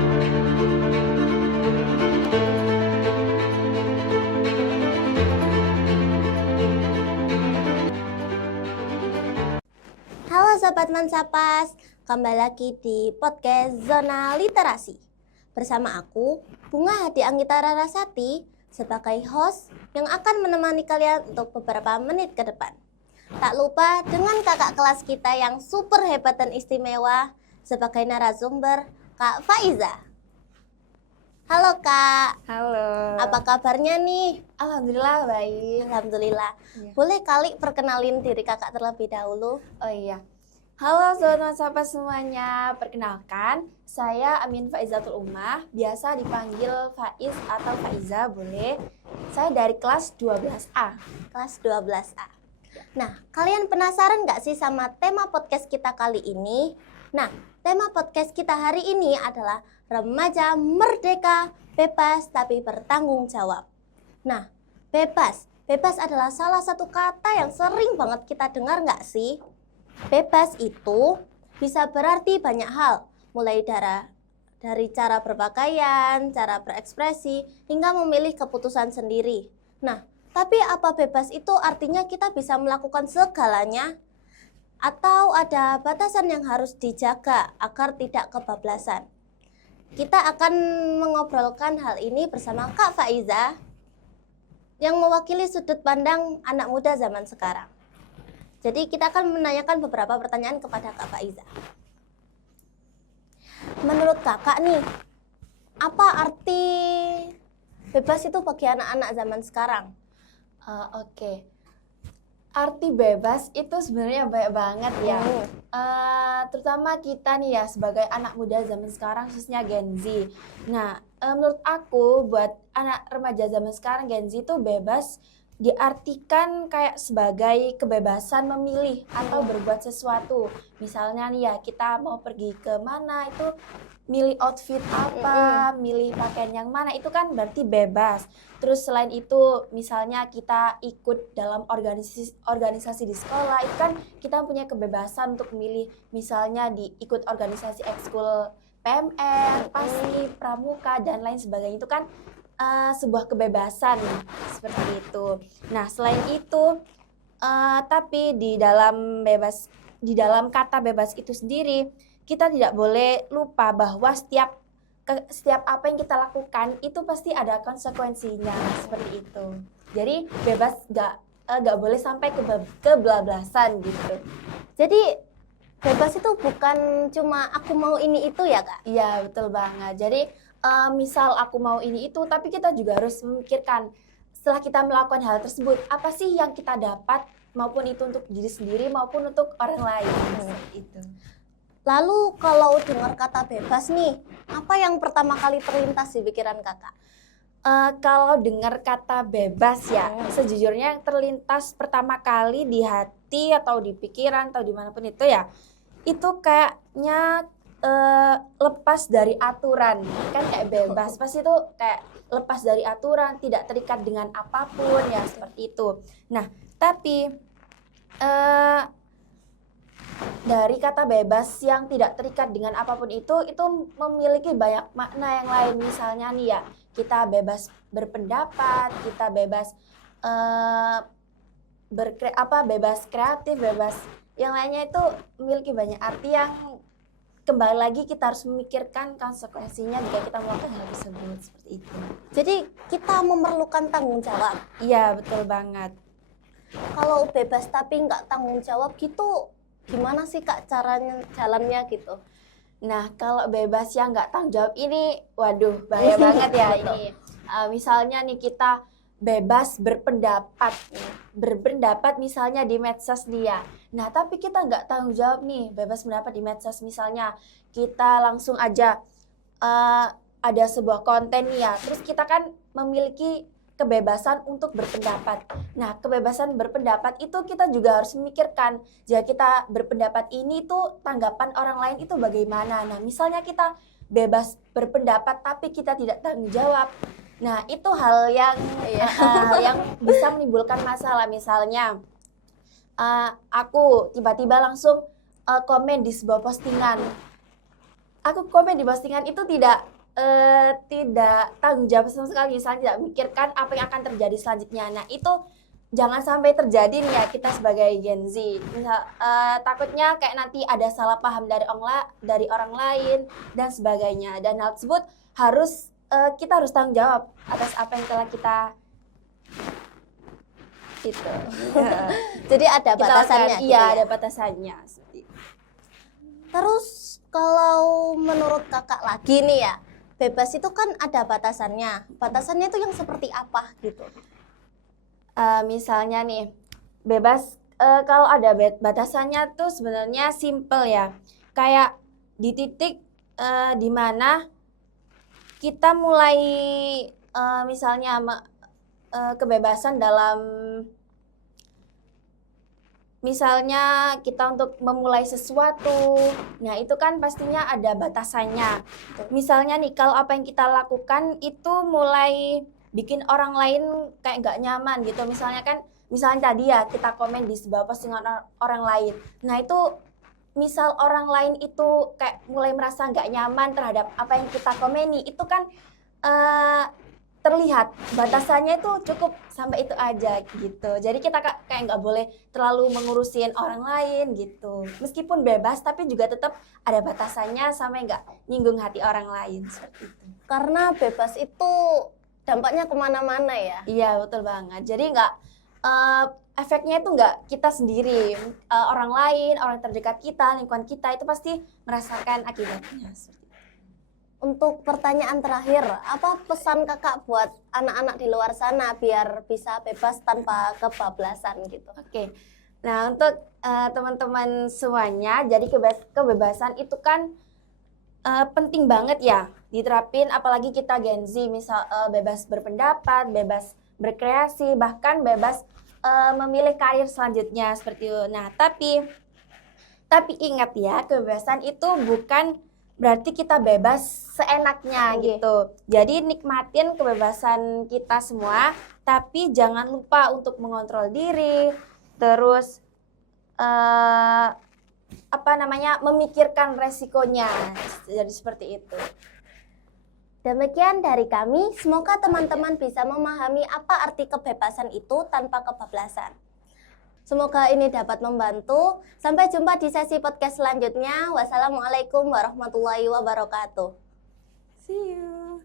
Halo Sobat Mansapas, kembali lagi di podcast Zona Literasi. Bersama aku, Bunga Hadi Anggita Rarasati, sebagai host yang akan menemani kalian untuk beberapa menit ke depan. Tak lupa dengan kakak kelas kita yang super hebat dan istimewa, sebagai narasumber, Kak Faiza. Halo Kak. Halo. Apa kabarnya nih? Alhamdulillah baik. Alhamdulillah. Ya. Boleh kali perkenalin diri kakak terlebih dahulu? Oh iya. Halo Sobat Mansapa semuanya. Perkenalkan, saya Amin Faizatul Ummah, biasa dipanggil Faiz atau Faiza boleh. Saya dari kelas 12A. Kelas 12A. Nah, kalian penasaran nggak sih sama tema podcast kita kali ini? Nah, tema podcast kita hari ini adalah Remaja Merdeka, Bebas Tapi Bertanggung Jawab. Nah, bebas adalah salah satu kata yang sering banget kita dengar nggak sih? Bebas itu bisa berarti banyak hal, mulai dari cara berpakaian, cara berekspresi, hingga memilih keputusan sendiri. Nah, tapi apa bebas itu artinya kita bisa melakukan segalanya? Atau ada batasan yang harus dijaga agar tidak kebablasan? Kita akan mengobrolkan hal ini bersama Kak Faiza yang mewakili sudut pandang anak muda zaman sekarang. Jadi kita akan menanyakan beberapa pertanyaan kepada Kak Faiza. Menurut kakak nih, apa arti bebas itu bagi anak-anak zaman sekarang? Oke. Arti bebas itu sebenarnya banyak banget ya. Terutama kita nih ya sebagai anak muda zaman sekarang, khususnya Gen Z. Nah, menurut aku buat anak remaja zaman sekarang Gen Z itu bebas diartikan kayak sebagai kebebasan memilih atau berbuat sesuatu. Misalnya nih ya, kita mau pergi ke mana itu milih outfit apa, milih pakaian yang mana, itu kan berarti bebas. Terus selain itu, misalnya kita ikut dalam organisasi di sekolah, itu kan kita punya kebebasan untuk memilih, misalnya ikut organisasi ekskul PMR, PASI, Pramuka, dan lain sebagainya. Itu kan sebuah kebebasan seperti itu. Nah, selain itu, tapi di dalam kata bebas itu sendiri, kita tidak boleh lupa bahwa setiap apa yang kita lakukan itu pasti ada konsekuensinya seperti itu. Jadi bebas nggak boleh sampai kebablasan gitu. Jadi bebas itu bukan cuma aku mau ini itu ya Kak? Iya, betul banget. Jadi misal aku mau ini itu, tapi kita juga harus memikirkan setelah kita melakukan hal tersebut, apa sih yang kita dapat, maupun itu untuk diri sendiri maupun untuk orang lain. Itu. Lalu kalau dengar kata bebas nih, apa yang pertama kali terlintas di pikiran kakak? Kalau dengar kata bebas ya, sejujurnya yang terlintas pertama kali di hati atau di pikiran atau dimanapun itu ya, itu kayaknya lepas dari aturan. Kan kayak bebas, pasti itu kayak lepas dari aturan, tidak terikat dengan apapun ya, seperti itu. Nah, tapi dari kata bebas yang tidak terikat dengan apapun itu memiliki banyak makna yang lain. Misalnya nih ya, kita bebas berpendapat, kita bebas bebas kreatif, bebas yang lainnya, itu memiliki banyak arti yang kembali lagi kita harus memikirkan konsekuensinya jika kita melakukan hal tersebut, seperti itu. Jadi kita memerlukan tanggung jawab. Iya, betul banget. Kalau bebas tapi nggak tanggung jawab gitu, gimana sih Kak jalannya gitu? Nah, kalau bebas yang nggak tanggung jawab ini, waduh, bahaya banget ya ini. Misalnya nih kita bebas berpendapat misalnya di medsos nih ya. Nah, tapi kita nggak tanggung jawab nih, bebas pendapat di medsos, misalnya kita langsung aja ada sebuah konten nih ya, terus kita kan memiliki kebebasan untuk berpendapat. Nah, kebebasan berpendapat itu kita juga harus memikirkan, jika kita berpendapat ini tuh tanggapan orang lain itu bagaimana. Nah, misalnya kita bebas berpendapat tapi kita tidak tanggung jawab. Nah, itu hal yang bisa menimbulkan masalah. Misalnya aku tiba-tiba langsung komen di sebuah postingan, aku komen di postingan itu tidak tanggung jawab sama sekali, misalnya tidak memikirkan apa yang akan terjadi selanjutnya. Nah itu jangan sampai terjadi nih ya kita sebagai Gen Z. Takutnya kayak nanti ada salah paham dari orang lain dan sebagainya. Dan hal tersebut kita harus tanggung jawab atas apa yang telah kita itu. Jadi ada batasannya. Iya, gitu ya? ada batasannya. Terus kalau menurut kakak lagi nih ya, bebas itu kan ada batasannya. Batasannya itu yang seperti apa gitu? Misalnya nih, bebas kalau ada batasannya tuh sebenarnya simple ya. Kayak di titik di mana kita mulai misalnya kebebasan dalam misalnya kita untuk memulai sesuatu, nah itu kan pastinya ada batasannya. Misalnya nih kalau apa yang kita lakukan itu mulai bikin orang lain kayak nggak nyaman gitu. Misalnya tadi ya kita komen di sebuah postingan orang lain. Nah itu misal orang lain itu kayak mulai merasa nggak nyaman terhadap apa yang kita komeni, itu kan terlihat batasannya itu cukup sampai itu aja gitu. Jadi kita kayak nggak boleh terlalu mengurusin orang lain gitu. Meskipun bebas tapi juga tetap ada batasannya sampai nggak nyinggung hati orang lain seperti itu. Karena bebas itu dampaknya kemana-mana ya. Iya betul banget. Jadi nggak efeknya itu nggak kita sendiri, orang lain, orang terdekat kita, lingkungan kita itu pasti merasakan akibatnya. Untuk pertanyaan terakhir, apa pesan kakak buat anak-anak di luar sana biar bisa bebas tanpa kebablasan gitu? Oke, nah untuk teman-teman semuanya, jadi kebebasan itu kan penting banget ya diterapin, apalagi kita Gen Z, misal bebas berpendapat, bebas berkreasi, bahkan bebas memilih karir selanjutnya seperti itu. Nah, tapi ingat ya, kebebasan itu bukan berarti kita bebas seenaknya gitu. Jadi nikmatin kebebasan kita semua, tapi jangan lupa untuk mengontrol diri, terus memikirkan resikonya. Jadi seperti itu. Demikian dari kami, semoga teman-teman bisa memahami apa arti kebebasan itu tanpa kebablasan. Semoga ini dapat membantu. Sampai jumpa di sesi podcast selanjutnya. Wassalamualaikum warahmatullahi wabarakatuh. See you.